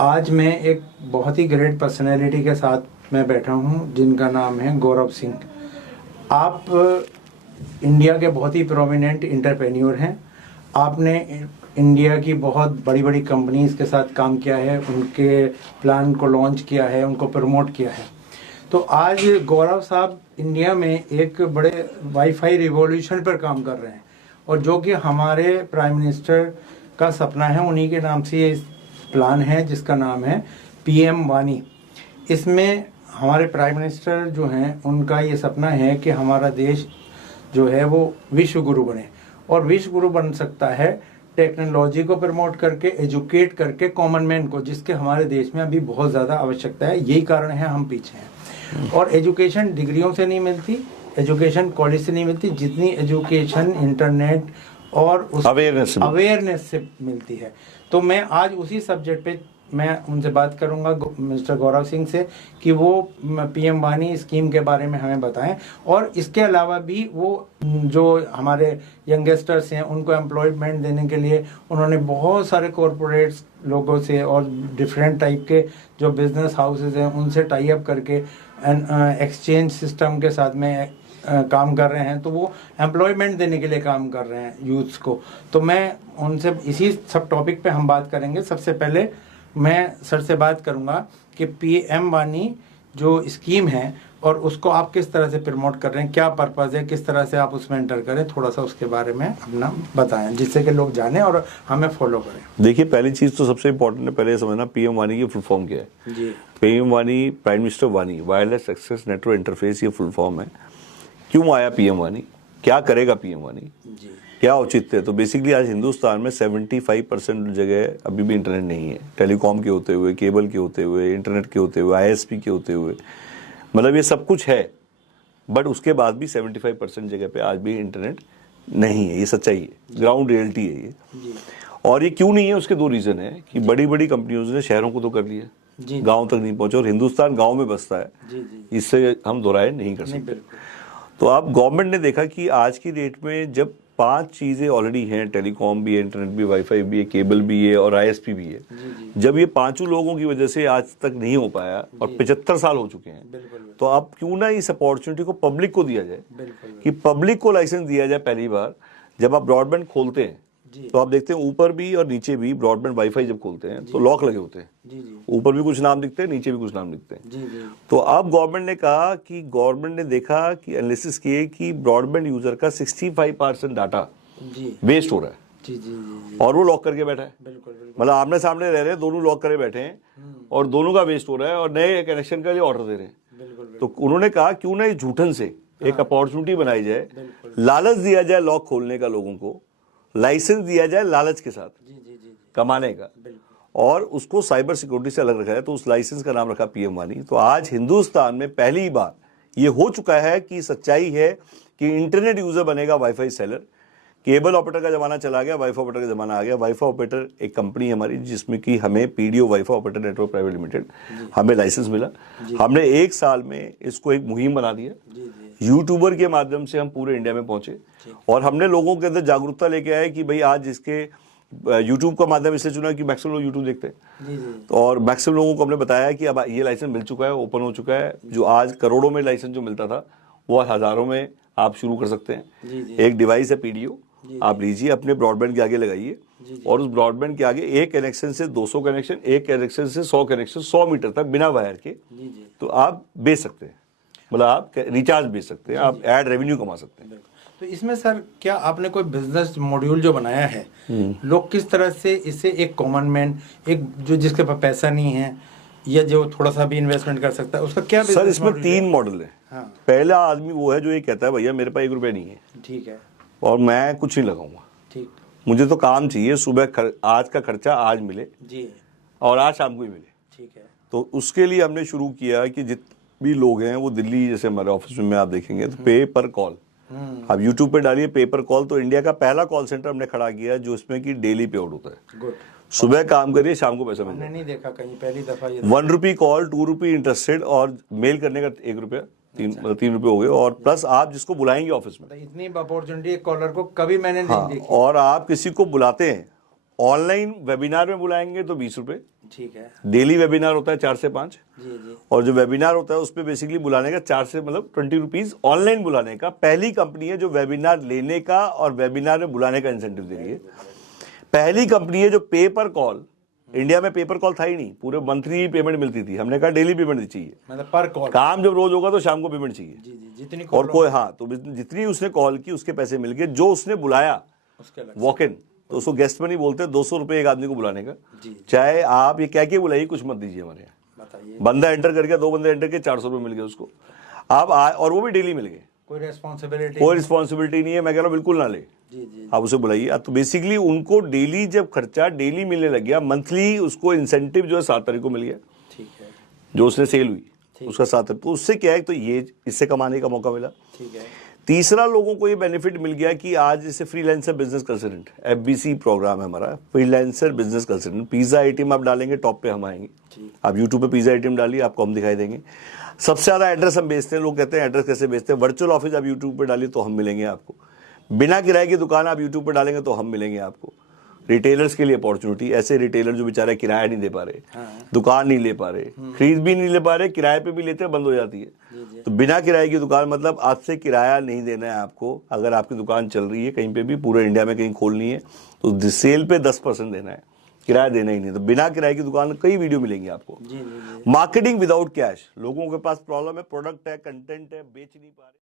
आज मैं एक बहुत ही ग्रेट पर्सनैलिटी के साथ मैं बैठा हूँ जिनका नाम है गौरव सिंह। आप इंडिया के बहुत ही प्रोमिनेंट एंटरप्रेन्योर हैं। आपने इंडिया की बहुत बड़ी बड़ी कंपनीज के साथ काम किया है, उनके प्लान को लॉन्च किया है, उनको प्रमोट किया है। तो आज गौरव साहब इंडिया में एक बड़े वाईफाई रिवॉल्यूशन पर काम कर रहे हैं, और जो कि हमारे प्राइम मिनिस्टर का सपना है। उन्हीं के नाम से ये प्लान है जिसका नाम है पीएम वानी। इसमें हमारे प्राइम मिनिस्टर जो हैं उनका ये सपना है कि हमारा देश जो है वो विश्व गुरु बने, और विश्व गुरु बन सकता है टेक्नोलॉजी को प्रमोट करके, एजुकेट करके कॉमन मैन को, जिसके हमारे देश में अभी बहुत ज़्यादा आवश्यकता है। यही कारण है हम पीछे हैं। और एजुकेशन डिग्रियों से नहीं मिलती, एजुकेशन कॉलेज से नहीं मिलती, जितनी एजुकेशन इंटरनेट और उस अवेयरनेस से मिलती है। तो मैं आज उसी सब्जेक्ट पे मैं उनसे बात करूंगा, मिस्टर गौरव सिंह से, कि वो पीएम वानी स्कीम के बारे में हमें बताएं, और इसके अलावा भी वो जो हमारे यंगस्टर्स हैं उनको एम्प्लॉयमेंट देने के लिए उन्होंने बहुत सारे कॉरपोरेट्स लोगों से और डिफरेंट टाइप के जो बिजनेस हाउसेज हैं उनसे टाई अप करके एक्सचेंज सिस्टम के साथ में काम कर रहे हैं। तो वो एम्प्लॉयमेंट देने के लिए काम कर रहे हैं यूथ्स को। तो मैं उनसे इसी सब टॉपिक पे हम बात करेंगे। सबसे पहले मैं सर से बात करूंगा कि पीएम वानी जो स्कीम है और उसको आप किस तरह से प्रमोट कर रहे हैं, क्या पर्पज़ है, किस तरह से आप उसमें एंटर करें, थोड़ा सा उसके बारे में अपना बताएं जिससे कि लोग जानें और हमें फॉलो करें। देखिए, पहली चीज़ तो सबसे इम्पोर्टेंट है, पहले समझना पीएम वानी की फुल फॉर्म क्या है। जी, पीएम वानी, प्राइम मिनिस्टर वानी, वायरलेस एक्सेस नेटवर्क इंटरफेस, ये फुल फॉर्म है। क्यों आया पीएम वानी, क्या करेगा पीएम वानी, जी, क्या औचित्य है। तो बेसिकली आज हिंदुस्तान में 75% जगह अभी भी इंटरनेट नहीं है, टेलीकॉम के होते हुए, केबल के होते हुए, इंटरनेट के होते हुए, आईएसपी के होते हुए, मतलब ये सब कुछ है, बट उसके बाद भी 75% जगह पे आज भी इंटरनेट नहीं है। ये सच्चाई है, ग्राउंड रियलिटी है ये। जी। और ये क्यों नहीं है, उसके दो रीज़न है कि बड़ी बड़ी कंपनियों ने शहरों को तो कर लिया, गांव तक नहीं पहुंचे, और हिंदुस्तान गांव में बसता है। इससे हम दोहराए नहीं कर सकते। तो अब गवर्नमेंट ने देखा कि आज की डेट में जब 5 चीज़ें ऑलरेडी हैं, टेलीकॉम भी है, इंटरनेट भी, वाईफाई भी है, केबल भी है और आईएसपी भी है, जब ये पांचों लोगों की वजह से आज तक नहीं हो पाया और 75 साल हो चुके हैं, तो अब क्यों ना इस अपॉर्चुनिटी को पब्लिक को दिया जाए, कि पब्लिक को लाइसेंस दिया जाए। पहली बार जब आप ब्रॉडबैंड खोलते हैं तो आप देखते हैं ऊपर भी और नीचे भी ब्रॉडबैंड वाईफाई जब खोलते हैं तो लॉक लगे होते हैं, ऊपर भी कुछ नाम दिखते हैं, नीचे भी कुछ नाम दिखते हैं। तो अब गवर्नमेंट ने कहा कि गवर्नमेंट ने देखा कि एनालिसिस किए कि ब्रॉडबैंड यूजर का 65% डाटा वेस्ट हो रहा है, और वो लॉक करके बैठा है। मतलब आमने सामने रह रहे हैं, दोनों लॉक करे बैठे हैं और दोनों का वेस्ट हो रहा है, और नए कनेक्शन का लिए ऑर्डर दे रहे हैं। तो उन्होंने कहा क्यों ना इस झूठन से एक अपॉर्चुनिटी बनाई जाए, लालच दिया जाए लॉक खोलने का, लोगों को लाइसेंस दिया जाए लालच के साथ कमाने का, और उसको साइबर सिक्योरिटी से अलग रखा है। तो उस लाइसेंस का नाम रखा पीएम वानी। तो आज हिंदुस्तान में पहली बार ये हो चुका है कि सच्चाई है कि इंटरनेट यूजर बनेगा वाईफाई सेलर। केबल ऑपरेटर का जमाना चला गया, वाईफाई ऑपरेटर का जमाना आ गया। वाईफाई ऑपरेटर एक कंपनी है हमारी, जिसमें कि हमें PDO wifi operator network private limited, हमें लाइसेंस मिला। हमने 1 साल में इसको एक मुहिम बना दिया, यूट्यूबर के माध्यम से हम पूरे इंडिया में पहुंचे, और हमने लोगों के अंदर जागरूकता लेके आए कि भाई आज इसके यूट्यूब का माध्यम इसलिए चुना कि मैक्सिमम लोग यूट्यूब देखते हैं। तो और मैक्सिमम लोगों को हमने बताया कि अब ये लाइसेंस मिल चुका है, ओपन हो चुका है। जो आज करोड़ों में लाइसेंस जो मिलता था वो हजारों में आप शुरू कर सकते हैं। एक डिवाइस है पीडीओ, आप लीजिए, अपने ब्रॉडबैंड के आगे लगाइए, और उस ब्रॉडबैंड के आगे एक कनेक्शन से 200 कनेक्शन, एक कनेक्शन से 100 कनेक्शन, 100 मीटर तक बिना वायर के, तो आप बेच सकते हैं। मतलब आप रिचार्ज बेच सकते हैं, आप एड रेवेन्यू कमा सकते हैं। तो इसमें सर क्या आपने कोई बिजनेस मॉड्यूल जो बनाया है, लोग किस तरह से इसे, एक कॉमन मैन, एक जो जिसके पास पैसा नहीं है या जो थोड़ा सा भी इन्वेस्टमेंट कर सकता है, उसका क्या बिजनेस? सर इसमें 3 मॉडल है। हाँ। पहला आदमी वो है जो ये कहता है भैया मेरे पास 1 रुपया नहीं है, ठीक है, और मैं कुछ नहीं लगाऊंगा, ठीक, मुझे तो काम चाहिए, सुबह आज का खर्चा आज मिले जी, और आज शाम को ही मिले, ठीक है। तो उसके लिए हमने शुरू किया कि जितने भी लोग हैं वो दिल्ली, जैसे हमारे ऑफिस में आप देखेंगे तो पे पर कॉल, आप यूट्यूब पे डालिए पेपर कॉल, तो इंडिया का पहला कॉल सेंटर हमने खड़ा किया जो इसमें कि डेली पे आउट होता है। गुड। सुबह काम करिए, शाम को पैसा मिलता है। नहीं देखा कहीं, पहली दफा ये 1 रुपी कॉल, 2 रुपी इंटरेस्टेड, और मेल करने का 1 रुपया, 3 रुपए हो गए, और प्लस आप जिसको बुलाएंगे ऑफिस में, इतनी अपॉर्चुनिटी कॉलर को कभी मैंने नहीं देखी। और आप किसी को बुलाते हैं ऑनलाइन वेबिनार में बुलाएंगे तो 20 रुपए, ठीक है। डेली वेबिनार होता है 4 से 5 जी जी। और जो वेबिनार होता है उस पर बेसिकली बुलाने का 4 से मतलब 20 रुपीज ऑनलाइन बुलाने का। पहली कंपनी है जो वेबिनार लेने का और वेबिनार में बुलाने का इंसेंटिव दे रही है। पहली कंपनी है जो पे पर कॉल, इंडिया में पेपर कॉल था ही नहीं, पूरे मंथली पेमेंट मिलती थी। हमने कहा डेली पेमेंट चाहिए, मतलब पर कॉल, काम जब रोज होगा तो शाम को पेमेंट चाहिए। जी जी, जितनी और कोई, हाँ, तो जितनी उसने कॉल की उसके पैसे मिल गए, जो उसने बुलाया वॉक इन, तो उसको गेस्ट में नहीं बोलते, 200 रुपए एक आदमी को बुलाने का। चाहे आप ये क्या क्या बुलाइए, कुछ मत दीजिए हमारे यहाँ। बताइए, बंदा एंटर कर गया, 2 बंदे एंटर के 400 रुपए मिल गए उसको। आप और वो भी डेली मिल गए, कोई रिस्पॉन्सिबिलिटी नहीं है। मैं कह रहा हूँ बिल्कुल ना ले, आप उसे बुलाइए। तो बेसिकली उनको डेली जब खर्चा डेली मिलने लग गया, मंथली उसको इंसेंटिव जो है 7 तारीख को मिल गया, ठीक है, जो उसने सेल हुई उसका 7 तारीख। तो उससे क्या है, तो ये इससे कमाने का मौका मिला। ठीक है। तीसरा, लोगों को ये बेनिफिट मिल गया कि आज जैसे freelancer business consultant, FBC programme है हमारा, freelancer business consultant. Pizza item आप डालेंगे टॉप पे हम आएंगे। आप यूट्यूब पे पिज्जा आइटम डालिए, आपको हम दिखाई देंगे। सबसे ज्यादा एड्रेस हम बेचते हैं। लोग कहते हैं एड्रेस कैसे बेचते हैं? वर्चुअल ऑफिस आप यूट्यूब पे डालिए तो हम मिलेंगे आपको। बिना किराए की दुकान आप यूट्यूब पे डालेंगे तो हम मिलेंगे आपको। रिटेलर्स के लिए अपॉर्चुनिटी, ऐसे रिटेलर जो बेचारे किराया नहीं दे पा रहे, दुकान नहीं ले पा रहे, खरीद भी नहीं ले पा रहे, किराए पे भी लेते हैं, बंद हो जाती है। तो बिना किराए की दुकान मतलब आपसे किराया नहीं देना है आपको। अगर आपकी दुकान चल रही है कहीं पे भी, पूरे इंडिया में कहीं खोलनी है, तो सेल पे 10% देना है, किराया देना ही नहीं। तो बिना किराए की दुकान कई वीडियो मिलेंगी आपको। मार्केटिंग विदाउट कैश, लोगों के पास प्रॉब्लम है, प्रोडक्ट है, कंटेंट है, बेच नहीं पा रहे।